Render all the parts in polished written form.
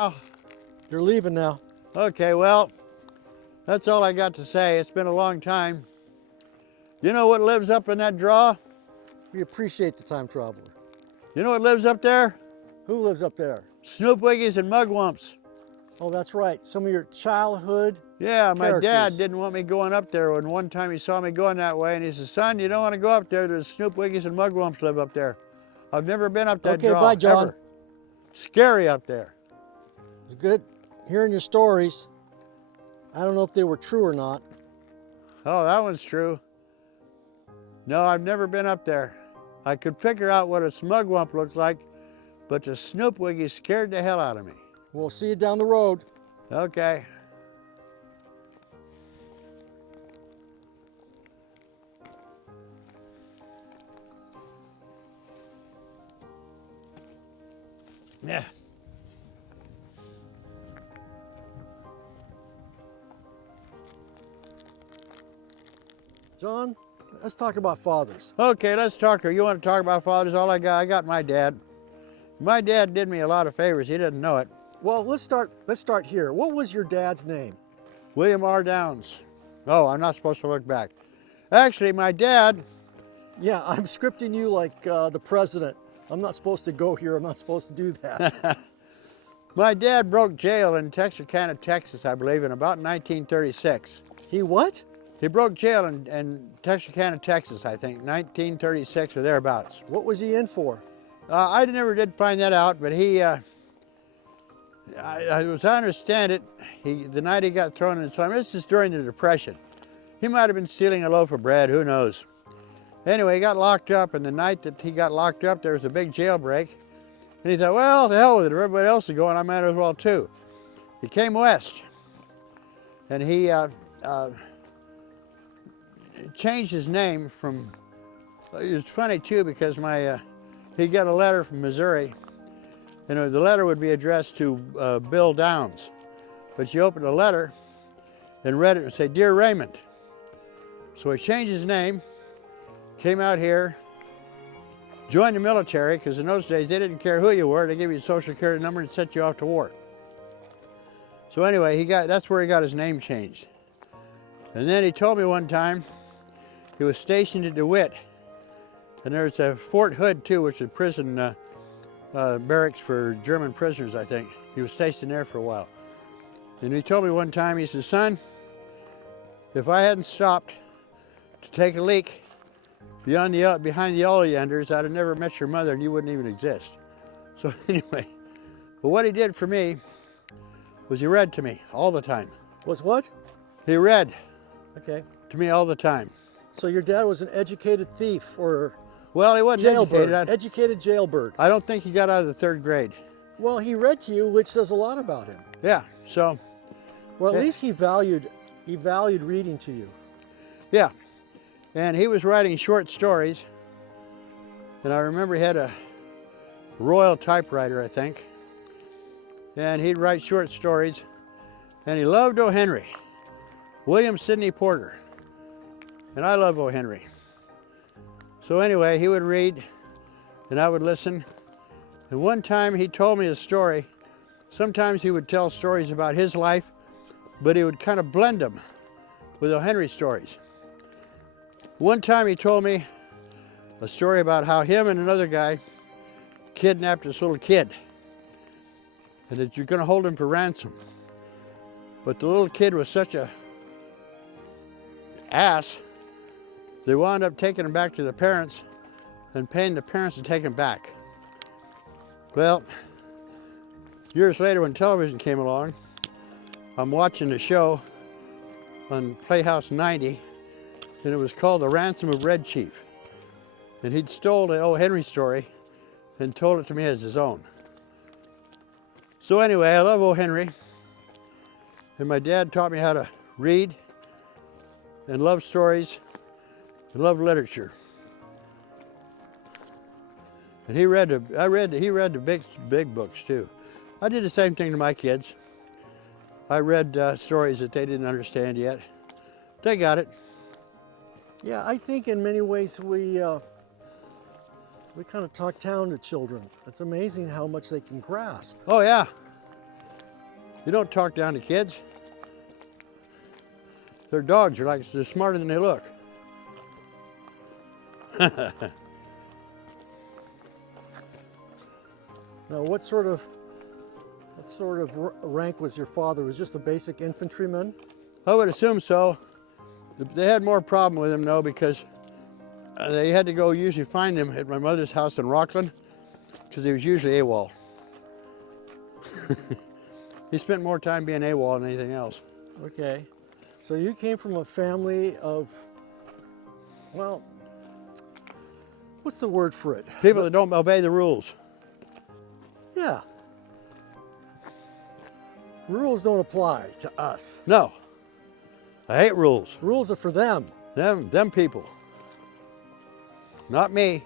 Oh, You're leaving now. okay, well, that's all I got to say. It's been a long time. You know what lives up in that draw? We appreciate the time traveler. You know what lives up there? Who lives up there? Snoop Wiggies and Mugwumps. Oh, that's right. Some of your childhood Yeah, my characters. dad didn't want me going up there, and one time he saw me going that way, and he said, son, you don't want to go up there. There's Snoop Wiggies and Mugwumps live up there. I've never been up that Okay, draw, bye, John. ever. Scary up there. It's good hearing your stories. I don't know if they were true or not. Oh, that one's true. No, I've never been up there. I could figure out what a Smugwump looked like, but the Snoop Wiggy scared the hell out of me. We'll see you down the road. Okay. Yeah. John, let's talk about fathers. Okay, let's talk. You want to talk about fathers? All I got my dad. My dad did me a lot of favors. He didn't know it. Well, let's start here. What was your dad's name? William R. Downs. Oh, I'm not supposed to look back. Actually, my dad, Yeah, I'm scripting you like the president. I'm not supposed to go here. I'm not supposed to do that. my dad broke jail in Texarkana, Texas, I believe, in about 1936. He what? He broke jail in Texarkana, Texas, I think, 1936 or thereabouts. What was he in for? I never did find that out, but he, as I understand it, the night he got thrown in the slum, this is during the Depression. He might have been stealing a loaf of bread, who knows. Anyway, he got locked up, and the night that he got locked up, there was a big jailbreak. And he thought, well, the hell with it, everybody else is going, I might as well too. He came west, and he changed his name from, it was funny too, because he got a letter from Missouri, and the letter would be addressed to Bill Downs. But you opened the letter and read it and say, Dear Raymond. So he changed his name, came out here, joined the military, because in those days they didn't care who you were, they gave you a social security number and sent you off to war. So anyway, that's where he got his name changed. And then he told me one time he was stationed at DeWitt, and there's a Fort Hood too, which is prison barracks for German prisoners, I think. He was stationed there for a while. And he told me one time, he said, son, if I hadn't stopped to take a leak behind the oleanders, I'd have never met your mother and you wouldn't even exist. So anyway, but what he did for me was he read to me all the time. Was what? He read Okay. to me all the time. So your dad was an educated thief or Well, he wasn't jailbird. educated. Educated jailbird. I don't think he got out of the 3rd grade. Well, he read to you, which says a lot about him. Yeah, so, Well, at least he valued reading to you. yeah. And he was writing short stories. And I remember he had a Royal typewriter, I think. And he'd write short stories. And he loved O. Henry, William Sidney Porter. And I love O. Henry. So anyway, he would read and I would listen. And one time he told me a story. Sometimes he would tell stories about his life, but he would kind of blend them with O. Henry stories. One time he told me a story about how him and another guy kidnapped this little kid, and that you're going to hold him for ransom. But the little kid was such a ass, they wound up taking him back to the parents and paying the parents to take him back. Well, years later when television came along, I'm watching a show on Playhouse 90, and it was called The Ransom of Red Chief. And he'd stole an O. Henry story and told it to me as his own. So anyway, I love O. Henry, and my dad taught me how to read and love stories and love literature. And he read the big books too. I did the same thing to my kids. I read stories that they didn't understand yet. They got it. Yeah, I think in many ways we kind of talk down to children. It's amazing how much they can grasp. Oh yeah. You don't talk down to kids. Their dogs are like, they're smarter than they look. Now, what sort of rank was your father? Was just a basic infantryman? I would assume so. They had more problem with him though, because they had to go usually find him at my mother's house in Rockland, because he was usually AWOL. He spent more time being AWOL than anything else. Okay. So you came from a family of, well, what's the word for it? People that don't obey the rules. Yeah. Rules don't apply to us. No. I hate rules. Rules are for them. Them people. Not me.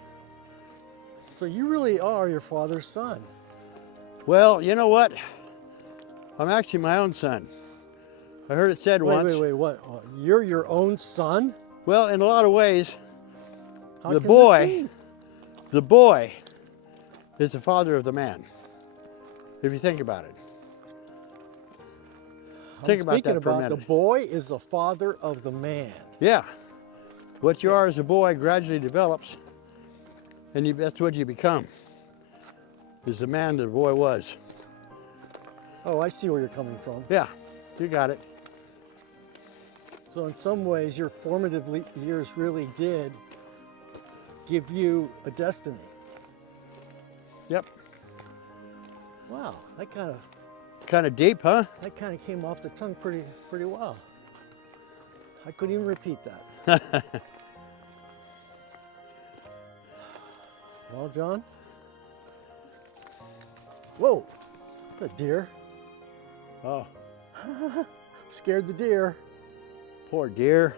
So you really are your father's son. Well, you know what? I'm actually my own son. I heard it said once. Wait, what? You're your own son? Well, in a lot of ways, How the can boy, this be? is the father of the man. If you think about it. Think I'm about thinking that for a about minute. the boy is the father of the man. Yeah. What you are as a boy gradually develops, and that's what you become, is the man that the boy was. Oh, I see where you're coming from. Yeah, you got it. So in some ways, your formative years really did give you a destiny. Yep. Wow, that Kind of deep, huh? kind of came off the tongue pretty well. I couldn't even repeat that. Well, John. Whoa, a deer. Oh, Scared the deer. poor dear.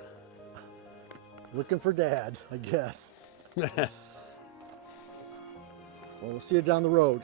Looking for Dad, I guess. Well, we'll see you down the road.